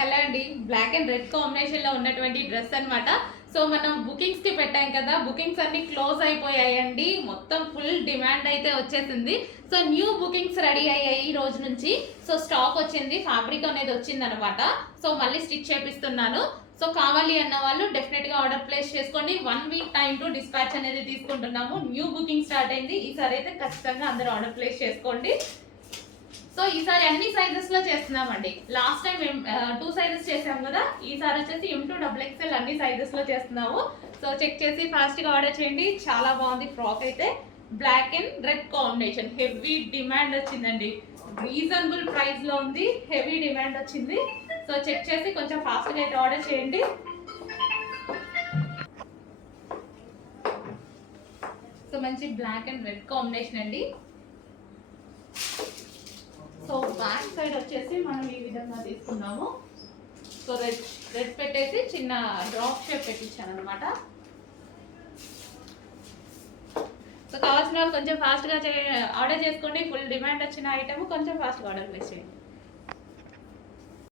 Hello అండి, black and red combination లో ఉన్నటువంటి డ్రెస్ అన్నమాట. సో మనం బుకింగ్స్ కి పెట్టాం కదా, బుకింగ్స్ అన్ని క్లోజ్ అయిపోయాయండి. మొత్తం ఫుల్ డిమాండ్ అయితే వచ్చేసింది. సో న్యూ బుకింగ్స్ రెడీ అయ్యాయి ఈ రోజు నుంచి. సో స్టాక్ వచ్చింది, ఫ్యాబ్రిక్ అనేది వచ్చింది అనమాట. సో మళ్ళీ స్టిచ్ చేపిస్తున్నాను. సో కావాలి అన్న వాళ్ళు డెఫినెట్ గా ఆర్డర్ ప్లేస్ చేసుకోండి. 1 వీక్ టైం టు డిస్పాచ్ అనేది తీసుకుంటున్నాము. న్యూ బుకింగ్ స్టార్ట్ అయింది. ఈసారి అయితే ఖచ్చితంగా అందరూ ఆర్డర్ ప్లేస్ చేసుకోండి. సో ఈసారి అన్ని సైజెస్ లో చేస్తున్నామండి. లాస్ట్ టైం 2 సైజెస్ చేసాం కదా, ఈసారి వచ్చేసి M2 XXL అన్ని సైజెస్ లో చేస్తున్నాము. సో చెక్ చేసి ఫాస్ట్ గా ఆర్డర్ చేయండి. చాలా బాగుంది ఫ్రాక్ అయితే. Black and red combination, heavy demand వచ్చిందండి. రీజనబుల్ ప్రైస్ లో ఉంది, హెవీ డిమాండ్ వచ్చింది. సో చెక్ చేసి కొంచెం ఫాస్ట్ గా అయితే ఆర్డర్ చేయండి. సో మంచి బ్లాక్ అండ్ రెడ్ కాంబినేషన్ అండి. సో బ్యాక్ సైడ్ వచ్చేసి మనం ఈ విధంగా తీసుకున్నాము. సో రెడ్ పెట్టేసి చిన్న డ్రాప్ షేప్ పెట్టించాను అనమాట. సో కావాల్సిన వాళ్ళు కొంచెం ఫాస్ట్గా ఆర్డర్ చేసుకోండి. ఫుల్ డిమాండ్ వచ్చిన ఐటమ్ కొంచెం ఫాస్ట్గా ఆర్డర్ ప్లేస్ చేయండి.